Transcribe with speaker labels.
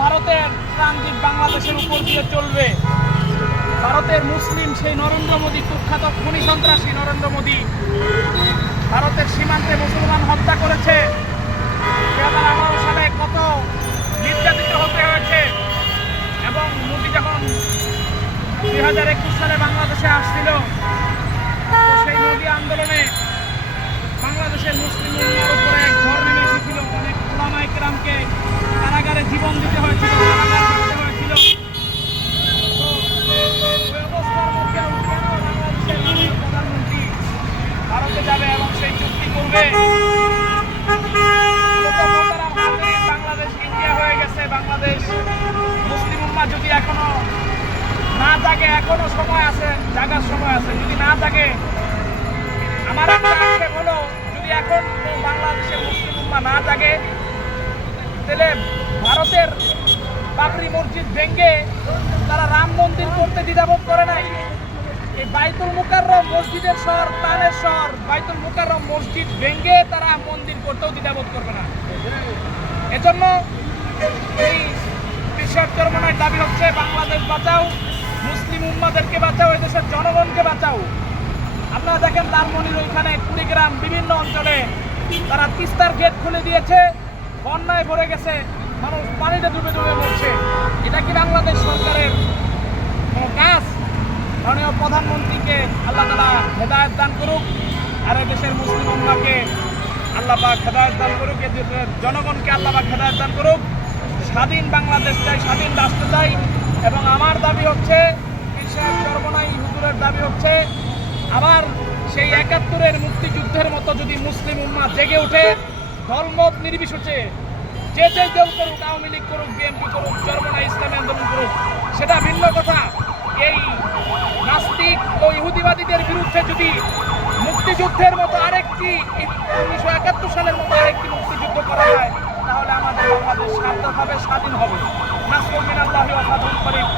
Speaker 1: ভারতের ট্রানজিট বাংলাদেশের উপর দিয়ে চলবে। ভারতের মুসলিম সেই নরেন্দ্র মোদী, কুখ্যাত খনি সন্ত্রাসী নরেন্দ্র মোদী। ভারতের সীমান্তে মুসলমান হত্যা করেছে। দু হাজার আঠারো সালে কত নির্যাতিত হতে হয়েছে। এবং মোদী যখন দুই হাজার একুশ সালে বাংলাদেশে আসছিল সেই মোদী জীবন দিতে হয়েছিল ভারতে যাবে এবং সেই চুক্তি করবে? বাংলাদেশ ইন্ডিয়া হয়ে গেছে, বাংলাদেশ মুসলিম উম্মা যদি এখনও না জাগে এখনও সময় আছে, জাগার সময় আছে, যদি না জাগে আমার একটা হলো, যদি এখন বাংলাদেশের মুসলিম উম্মা না জাগে তাহলে ভারতের বাবরি মসজিদ ভেঙ্গে তারা রাম মন্দির করতে দ্বিধাবোধ করে নাই। এই বাইতুল মুকাররম মসজিদের শহর, তানের শহর, বাইতুল মুকাররম মসজিদ ভেঙ্গে তারা মন্দির করতেও দ্বিধাবোধ করবে না। এজন্য এই বিশ্বের চরমনায় দাবি হচ্ছে, বাংলাদেশ বাঁচাও, মুসলিম উম্মাদেরকে বাঁচাও এই দেশের জনগণকে বাঁচাও। আপনারা দেখেন লালমনির ওইখানে কুড়িগ্রাম বিভিন্ন অঞ্চলে তারা তিস্তার গেট খুলে দিয়েছে, বন্যায় ভরে গেছে। মানুষ পানিতে ডুবে ডুবে মরছে। এটা কি বাংলাদেশ সরকারের কোনো কাজ? মাননীয় প্রধানমন্ত্রীকে আল্লাহ তালা হেদায়ত দান করুক, আর দেশের মুসলিম উম্মাকে আল্লাহ পাক হেদায়ত দান করুক এ জনগণকে আল্লাহ পাক হেদায়ত দান করুক। স্বাধীন বাংলাদেশ চাই, স্বাধীন রাষ্ট্র চাই, এবং আমার দাবি হচ্ছে বিশ্বের সর্বনাই হুজুরের দাবি হচ্ছে, আবার সেই একাত্তরের মুক্তিযুদ্ধের মতো যদি মুসলিম উম্মা জেগে ওঠে ধর্মত নির্বিশেষে যে যে দল করুক, আওয়ামী লীগ করুক, বিএনপি করুক চরমনা ইসলামী আন্দোলন করুক, সেটা ভিন্ন কথা। এই নাস্তিক ও ইহুদিবাদীদের বিরুদ্ধে যদি মুক্তিযুদ্ধের মতো আরেকটি উনিশশো একাত্তর সালের মতো আরেকটি মুক্তিযুদ্ধ করা হয়, তাহলে আমাদের বাংলাদেশ স্বাধীন হবে। নাসরুল আল্লাহ ফাতহুল করিম